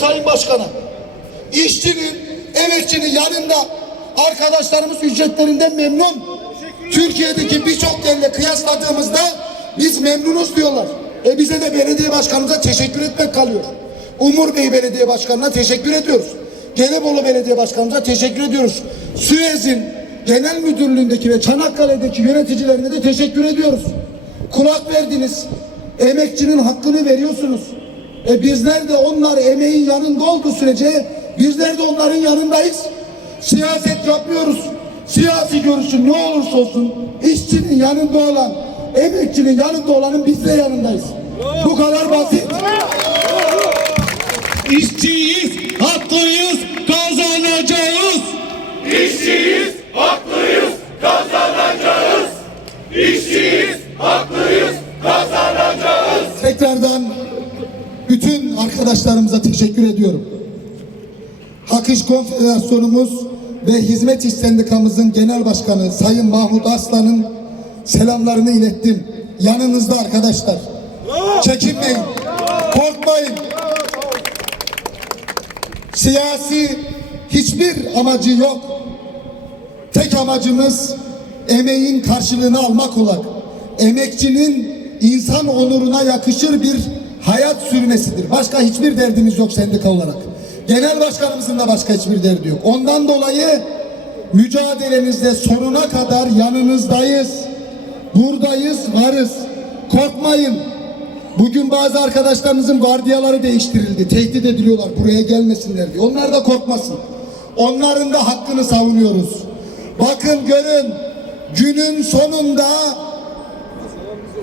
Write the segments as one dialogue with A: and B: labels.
A: Sayın Başkan'a. İşçinin, emekçinin yanında arkadaşlarımız ücretlerinden memnun. Türkiye'deki birçok yerle kıyasladığımızda biz memnunuz diyorlar. E bize de belediye başkanımıza teşekkür etmek kalıyor. Umur Bey Belediye Başkanı'na teşekkür ediyoruz. Gelibolu Belediye Başkanımıza teşekkür ediyoruz. Suez'in genel müdürlüğündeki ve Çanakkale'deki yöneticilerine de teşekkür ediyoruz. Kulak verdiniz. Emekçinin hakkını veriyorsunuz. E bizler de onlar emeğin yanında olduğu sürece bizler de onların yanındayız. Siyaset yapmıyoruz. Siyasi görüşün ne olursa olsun işçinin yanında olan, emekçinin yanında olanın biz de yanındayız. Bu kadar basit.
B: İşçiyiz, haklıyız, kazanacağız.
C: İşçiyiz, haklıyız, kazanacağız. İşçiyiz, haklıyız,
A: arkadaşlarımıza teşekkür ediyorum. Hak İş Konfederasyonumuz ve Hizmet İş Sendikamızın Genel Başkanı Sayın Mahmut Aslan'ın selamlarını ilettim. Yanınızda arkadaşlar. Çekinmeyin. Korkmayın. Siyasi hiçbir amacı yok. Tek amacımız emeğin karşılığını almak olarak emekçinin insan onuruna yakışır bir hayat sürmesidir. Başka hiçbir derdimiz yok sendika olarak. Genel başkanımızın da başka hiçbir derdi yok. Ondan dolayı mücadelenizde sonuna kadar yanınızdayız. Buradayız, varız. Korkmayın. Bugün bazı arkadaşlarımızın vardiyaları değiştirildi. Tehdit ediliyorlar buraya gelmesinler diye. Onlar da korkmasın. Onların da hakkını savunuyoruz. Bakın görün günün sonunda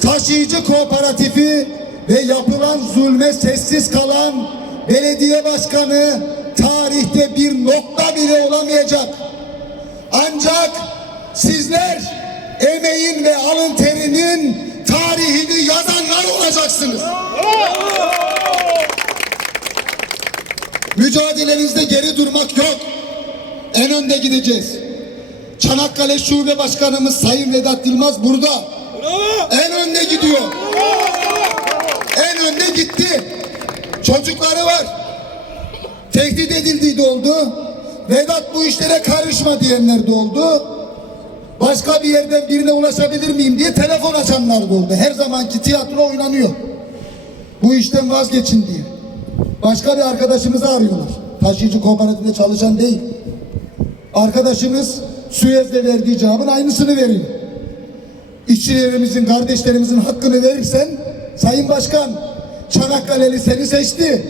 A: taşıyıcı kooperatifi ve yapılan zulme sessiz kalan belediye başkanı tarihte bir nokta bile olamayacak. Ancak sizler emeğin ve alın terinin tarihini yazanlar olacaksınız. Mücadelenizde geri durmak yok. En önde gideceğiz. Çanakkale Şube Başkanımız Sayın Vedat Yılmaz burada. En önde gidiyor. En önde gitti. Çocukları var. Tehdit edildiği de oldu. Vedat bu işlere karışma diyenler de oldu. Başka bir yerden birine ulaşabilir miyim diye telefon açanlar da oldu. Her zamanki tiyatro oynanıyor. Bu işten vazgeçin diye. Başka bir arkadaşımızı arıyorlar. Taşıyıcı kooperatifinde çalışan değil. Arkadaşımız Suez'de verdiği cevabın aynısını veriyor. İşçilerimizin, kardeşlerimizin hakkını verirsen Sayın Başkan Çanakkale'li seni seçti.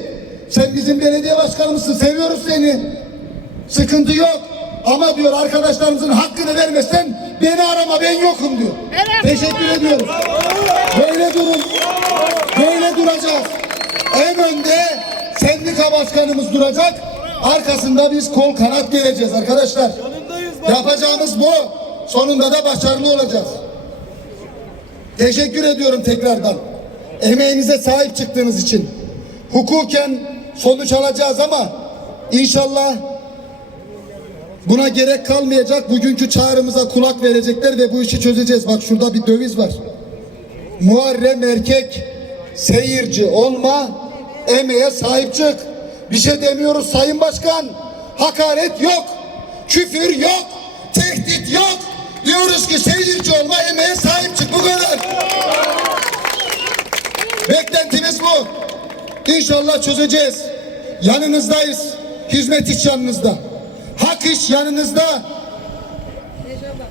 A: Sen bizim belediye başkanımızsın. Seviyoruz seni. Sıkıntı yok. Ama diyor arkadaşlarımızın hakkını vermezsen beni arama ben yokum diyor. Teşekkür ediyoruz. Böyle durun. Böyle duracağız. En önde sendika başkanımız duracak. Arkasında biz kol kanat geleceğiz arkadaşlar. Yapacağımız bu. Sonunda da başarılı olacağız. Teşekkür ediyorum tekrardan. Emeğinize sahip çıktığınız için. Hukuken sonuç alacağız ama inşallah buna gerek kalmayacak. Bugünkü çağrımıza kulak verecekler ve bu işi çözeceğiz. Bak şurada bir döviz var. Muharrem erkek seyirci olma, emeğe sahip çık. Bir şey demiyoruz Sayın Başkan. Hakaret yok, küfür yok, tehdit yok. Diyoruz ki seyirci olma, emeğe sahip çık. Bu kadar. Beklentimiz bu. İnşallah çözeceğiz. Yanınızdayız. Hizmet iş yanınızda. Hak iş yanınızda.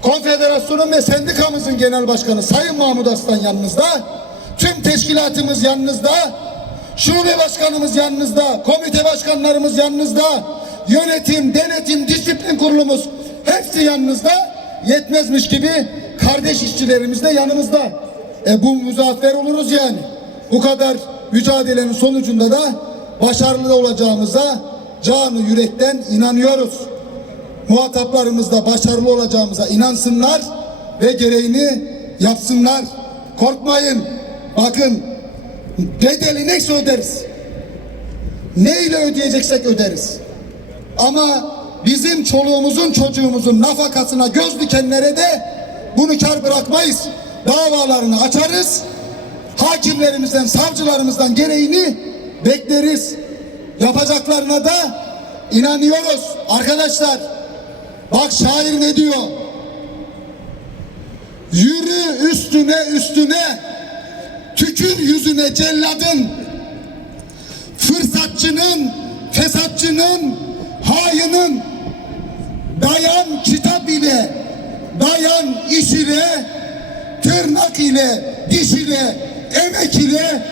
A: Konfederasyonun ve sendikamızın genel başkanı Sayın Mahmut Aslan yanınızda. Tüm teşkilatımız yanınızda. Şube başkanımız yanınızda. Komite başkanlarımız yanınızda. Yönetim, denetim, disiplin kurulumuz hepsi yanınızda. Yetmezmiş gibi kardeş işçilerimiz de yanımızda. E bu muzaffer oluruz yani. Bu kadar mücadelenin sonucunda da başarılı olacağımıza canı yürekten inanıyoruz muhataplarımız da başarılı olacağımıza inansınlar ve gereğini yapsınlar. Korkmayın. Bakın bedeli neyse öderiz. Neyle ödeyeceksek öderiz. Ama bizim çoluğumuzun çocuğumuzun nafakasına göz dikenlere de bunu kar bırakmayız. Davalarını açarız. Hakimlerimizden, savcılarımızdan gereğini bekleriz. Yapacaklarına da inanıyoruz. Arkadaşlar bak şair ne diyor? Yürü üstüne üstüne tükür yüzüne celladın fırsatçının fesatçının hainin dayan kitap ile dayan iş ile tırnak ile diş ile emek ile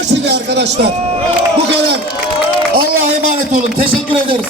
A: aş ile arkadaşlar. Bu kadar. Allah'a emanet olun. Teşekkür ederiz